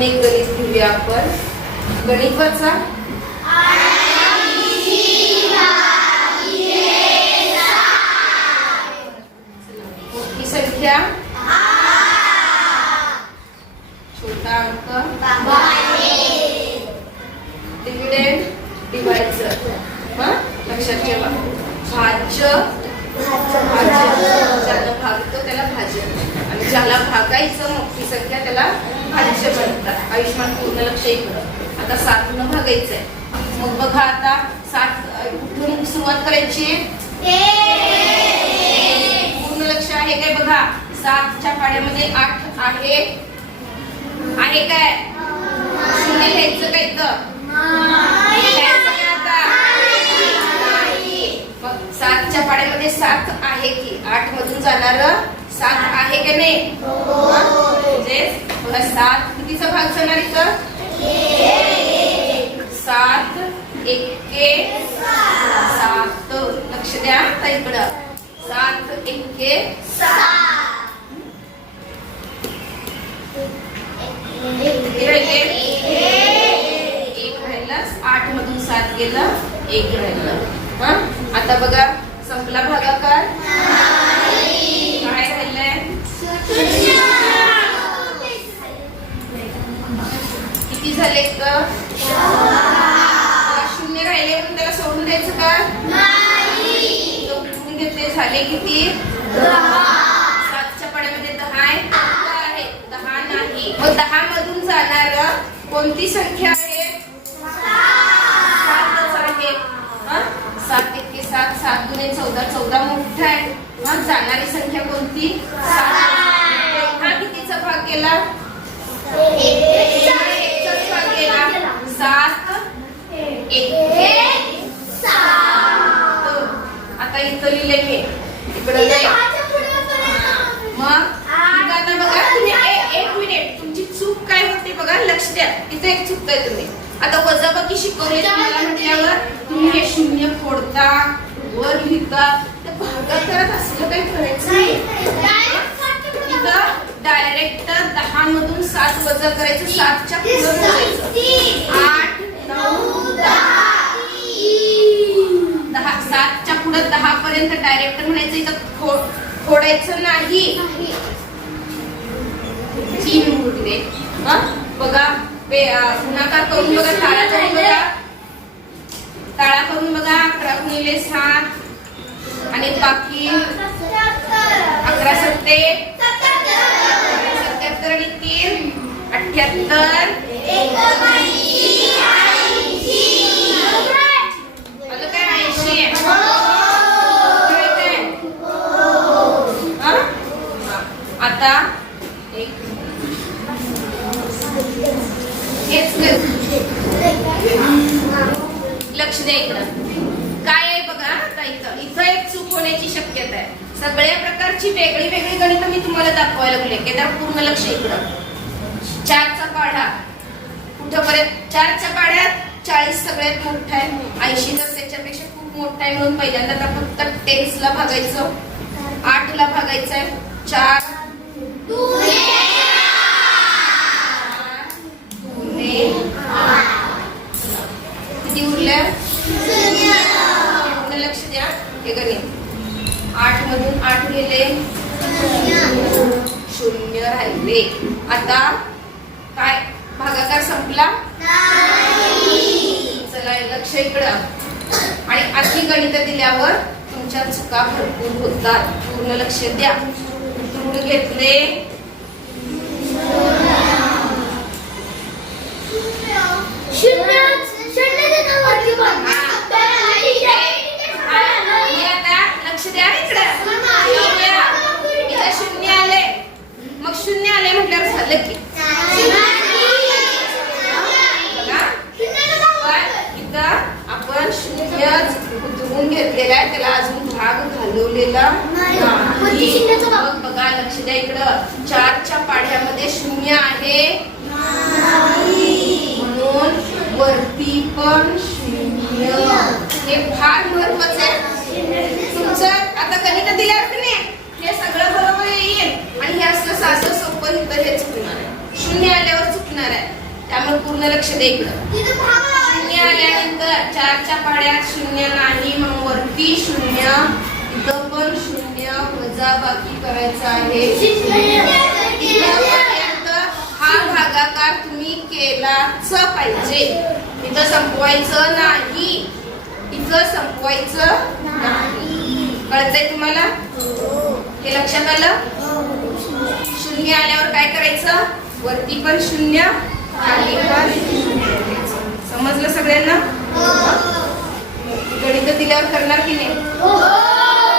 गणित घेऊया आपण. गणित वाचा. मोठी संख्या, छोटा अंक, डिव्हिडंड, डिवाइडर. लक्षात ठेवा. भाज्य, ज्याला भागतो त्याला भाजन, आणि ज्याला भागायचं मोठी संख्या त्याला भाज्य म्हणतात. आयुष्मान पूर्ण लक्ष इकडं. आता 7 न भागायचंय. मग बघा आता 7 कुठून सुरुवात करायची. पूर्ण लक्ष आहे काय बघा. 7च्या पाड्यामध्ये 8 आहे. आहे काय? शून्य घ्यायचं काय तर? मग 7च्या पाड्यामध्ये 7 आहे की 8 मधून जाणार 7 आहे का नाही? म्हणजेच बघा 7 कितीचा भाग जाणार इथं? 7 एके 7. लक्ष द्या आता इकडं. 7 एके 7. किती राहिले? 1 राहिला. 8 मधून 7 गेलं, 1 राहिलं. आता बघा संपला भागाकार. काय राहिलंय? किती झाले? शून्य राहिले म्हणून त्याला सोडून द्यायचं का? उठवून घेतले. झाले किती? 7च्या पाड्यामध्ये 10 आहे. 10 नाही. मग 10 मधून जाणार कोणती संख्या आहे? 7च आहे. 7 एके 7. 7 दुने 14. 14 मोठा आहे. मग जाणारी संख्या कोणती? 7. हा कितीचा भाग केला? 1चा भाग केला. 7 एके 7. आता इथं लिहिले मी इकडे नाही. मग आता बघा तुम्ही एक मिनिट. तुमची चूक काय होते बघा. लक्ष द्या. इथे एक चुकताय तुम्ही. आता वजाबाकी शिकवले तुम्हाला म्हटल्यावर तुम्ही हे शून्य फोडता, वर लिहिता. तर भागाकारात असलं काही करायचं नाही. इथं डायरेक्ट 10 मधून 7 वजा करायचं. 7च्या पुढे मोजायचं. 8 9 10. 7च्या पुढे 10 पर्यंत डायरेक्ट म्हणायचं. इथं फोडायचं नाही. 3 उरले. बघा गुणाकार करून बघा. टाळा करून बघा. टाळा करून बघा. 11 गुणिले 7 आणि बाकी 11 सत्ते 77 आणि 3 78. आलं काय? 80. आता लक्ष द्या इकडं. काय आहे बघा. आता इथं एक चूक होण्याची शक्यता आहे. सगळ्या प्रकारची वेगळी वेगळी गणितं मी तुम्हाला दाखवायला लागले. केदार पूर्ण लक्ष इकडं. 4चा पाढा कुठपर्यंत? 4च्या पाढ्यात 40 सगळ्यात मोठा आहे. 80 तर त्याच्यापेक्षा खूप मोठा आहे. म्हणून पहिल्यांदा फक्त 10 ला भागायचं. 8 ला भागायचं आहे. 4 किती उरल्या? लक्ष द्या. हे गणित 8 मधून 8 गेले. 0 राहिले. आता काय? भागाकार संपला? चला लक्ष इकडं. आणि अशी गणित दिल्यावर तुमच्या चुका भरपूर होतात. पूर्ण लक्ष द्या. उतरून घेतले. लक्ष द्या इकडं. इथं 0 आले. मग 0 आले म्हटल्यावर झालं की इथं आपण 0 उतरून घेतलेला आहे. त्याला अजून भाग घालवलेला नाही. मग बघा लक्ष द्या इकडं. 4च्या पाढ्यामध्ये 0 आहे म्हणून वरती पण 0. हे फार महत्वाचं आहे. तुमचं आता गणित दिल्यावर नाही हे सगळं बरोबर येईल. पूर्ण लक्ष द्या इकडं. शून्य आल्यानंतर 4च्या पाड्यात शून्य नाही म्हणून वरती शून्य, इथं पण शून्य, वजा बाकी करायचा आहे. इथपर्यंत हा भागाकार तुम्ही केलाच पाहिजे. इथं संपवायचं नाही, इथं संपवायचं नाही. कळतंय तुम्हाला? हे लक्षात आलं? शून्य आल्यावर काय करायचं? वरती पण शून्य, खाली पण शून्य. समजलं सगळ्यांना? गणित दिल्यावर करणार की नाही?